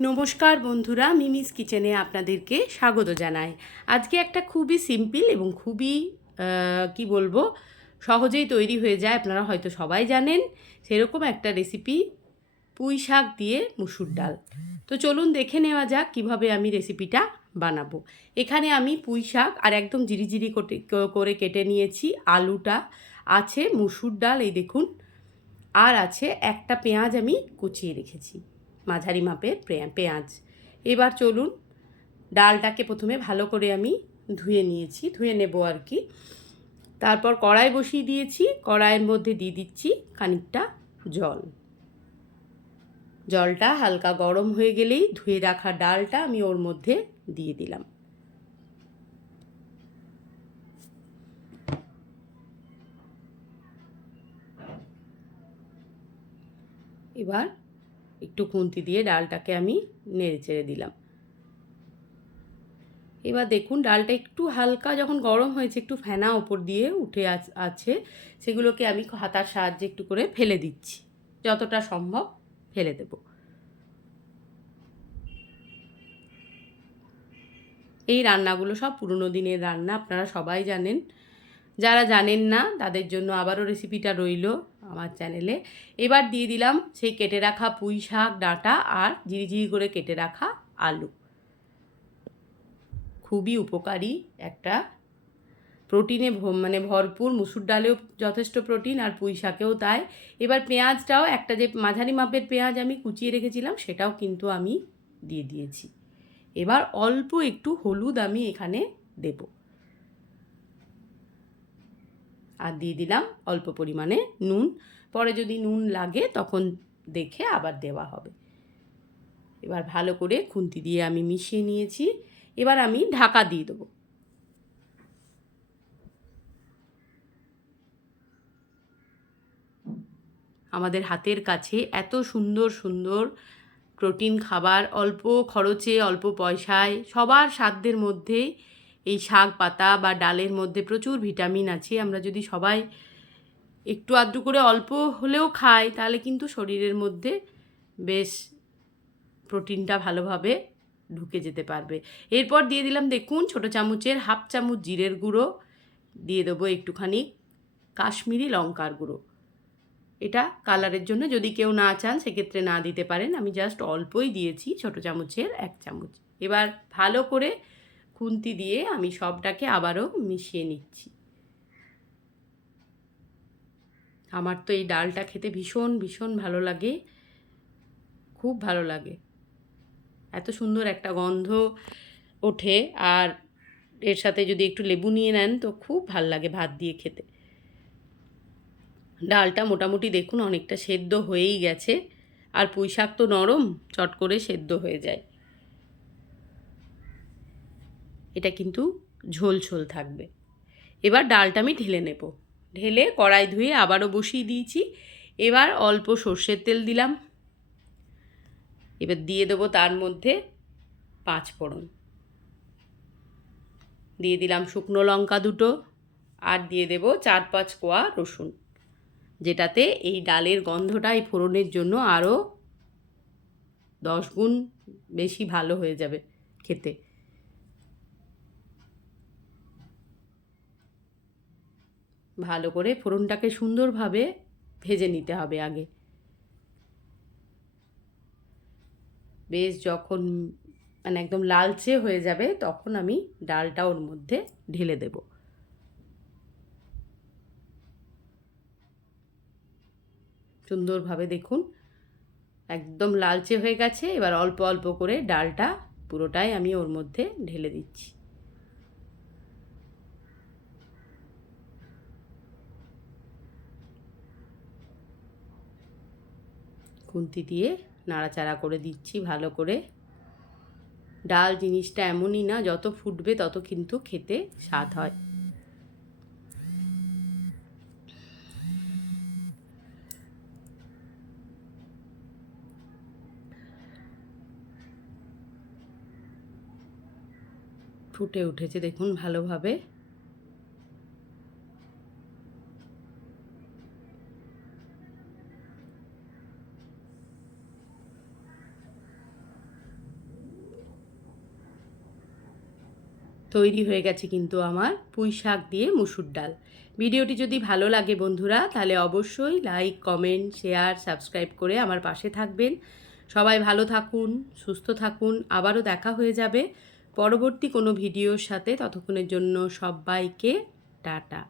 নমস্কার বন্ধুরা, মিমিস কিচেনে আপনাদেরকে স্বাগত জানাই। আজকে একটা খুবই সিম্পল এবং খুবই কি বলব, সহজেই তৈরি হয়ে যায়, আপনারা হয়তো সবাই জানেন। সেরকম একটা রেসিপি, পুঁই শাক দিয়ে মুসুর ডাল। তো চলুন দেখে নেওয়া যাক কীভাবে আমি রেসিপিটা বানাবো। এখানে আমি পুঁই শাক আর একদম জিরিজিরি করে কেটে নিয়েছি। আলুটা আছে, মুসুর ডাল, এই দেখুন। আর আছে একটা পেঁয়াজ আমি কুচিয়ে রেখেছি। মাঝারি মাপের পেঁয়াজ। এবার চলুন ডালটাকে প্রথমে ভালো করে আমি ধুয়ে নিয়েছি, ধুয়ে নেব আর কি। তারপর কড়াই বসিয়ে দিয়েছি, কড়াইয়ের মধ্যে দিয়ে দিচ্ছি খানিকটা জল। জলটা হালকা গরম হয়ে গেলেই ধুয়ে রাখা ডালটা আমি ওর মধ্যে দিয়ে দিলাম। এবার একটু খুন্তি দিয়ে ডালটাকে আমি নেড়ে চেড়ে দিলাম। এবার দেখুন ডালটা একটু হালকা যখন গরম হয়েছে, একটু ফেনা ওপর দিয়ে উঠে আছ- সেগুলোকে আমি হাতার সাহায্যে একটু করে ফেলে দিচ্ছি। যতটা সম্ভব ফেলে দেব। এই রান্নাগুলো সব পুরনো দিনের রান্না, আপনারা সবাই জানেন। যারা জানেন না, তাদের জন্য আবারও রেসিপিটা রইল আমার চ্যানেলে এবার দিয়ে দিলাম সেই কেটে রাখা পুঁই শাক, ডাঁটা আর ঝিরিঝিরি করে কেটে রাখা আলু। খুবই উপকারী একটা প্রোটিনে মানে ভরপুর মুসুর ডালেও যথেষ্ট প্রোটিন আর পুঁই শাকেও তাই। এবার পেঁয়াজটাও একটা যে মাঝারি মাপের পেঁয়াজ আমি কুচিয়ে রেখেছিলাম, সেটাও কিন্তু আমি দিয়ে দিয়েছি। এবার অল্প একটু হলুদ আমি এখানে দেব। আর দিয়ে দিলাম অল্প পরিমাণে নুন। পরে যদি নুন লাগে তখন দেখে আবার দেওয়া হবে। এবার ভালো করে খুন্তি দিয়ে আমি মিশিয়ে নিয়েছি। এবার আমি ঢাকা দিয়ে দেবো। আমাদের হাতের কাছে এত সুন্দর সুন্দর প্রোটিন খাবার, অল্প খরচে, অল্প পয়সায় সবার সাধ্যের মধ্যে এই শাক পাতা বা ডালের মধ্যে প্রচুর ভিটামিন আছে। আমরা যদি সবাই একটু আধটু করে অল্প হলেও খাই, তাহলে কিন্তু শরীরের মধ্যে বেশ প্রোটিনটা ভালোভাবে ঢুকে যেতে পারবে। এরপর দিয়ে দিলাম দেখুন ছোট চামচের হাফ চামচ জিরের গুঁড়ো, দিয়ে দেবো একটুখানি কাশ্মীরি লঙ্কার গুঁড়ো। এটা কালারের জন্য যদি কেউ না চান, সেক্ষেত্রে না দিতে পারেন। আমি জাস্ট অল্পই দিয়েছি ছোট চামচের এক চামচ। এবার ভালো করে খুন্তি দিয়ে আমি সবটাকে আবারও মিশিয়ে নিচ্ছি। আমার তো এই ডালটা খেতে ভীষণ ভীষণ ভালো লাগে। খুব ভালো লাগে। এত সুন্দর একটা গন্ধ ওঠে আর এর সাথে যদি একটু লেবু নিয়ে নেন তো খুব ভালো লাগে ভাত দিয়ে খেতে। ডালটা মোটামুটি দেখুন অনেকটা সেদ্ধ হয়েই গেছে। আর পুঁই শাক তো নরম, চট করে সেদ্ধ হয়ে যায়। এটা কিন্তু ঝোল ঝোল থাকবে। এবার ডালটা আমি ঢেলে নেব। ঢেলে কড়াই ধুয়ে আবারও বসিয়ে দিয়েছি। এবার অল্প সর্ষের তেল দিলাম। এবার দিয়ে দেবো তার মধ্যে পাঁচ ফোড়ন। দিয়ে দিলাম শুকনো লঙ্কা দুটো আর দিয়ে দেব চার পাঁচ কোয়া রসুন। যেটাতে এই ডালের গন্ধটা এই ফোড়নের জন্য আরও দশ গুণ বেশি ভালো হয়ে যাবে খেতে। ভালো করে ফোড়নটাকে সুন্দরভাবে ভেজে নিতে হবে আগে। বেশ যখন মানে একদম লালচে হয়ে যাবে তখন আমি ডালটা ওর মধ্যে ঢেলে দেব। সুন্দরভাবে দেখুন, একদম লালচে হয়ে গেছে, এবার অল্প অল্প করে ডালটা পুরোটাই আমি ওর মধ্যে ঢেলে দিচ্ছি। খুন্তি দিয়ে নাড়াচাড়া করে দিচ্ছি ভালো করে। ডাল জিনিসটা এমনই না, যত ফুটবে তত কিন্তু খেতে স্বাদ হয়। ফুটে উঠেছে দেখুন ভালোভাবে। তৈরি হয়ে গেছে কিন্তু আমার পুঁই শাক দিয়ে মুসুর ডাল। ভিডিওটি যদি ভালো লাগে বন্ধুরা, তাহলে অবশ্যই লাইক, কমেন্ট, শেয়ার, সাবস্ক্রাইব করে আমার পাশে থাকবেন। সবাই ভালো থাকুন, সুস্থ থাকুন, আবারও দেখা হয়ে যাবে। পরবর্তী কোনো ভিডিওর সাথে ততক্ষণের জন্য সবাইকে টাটা।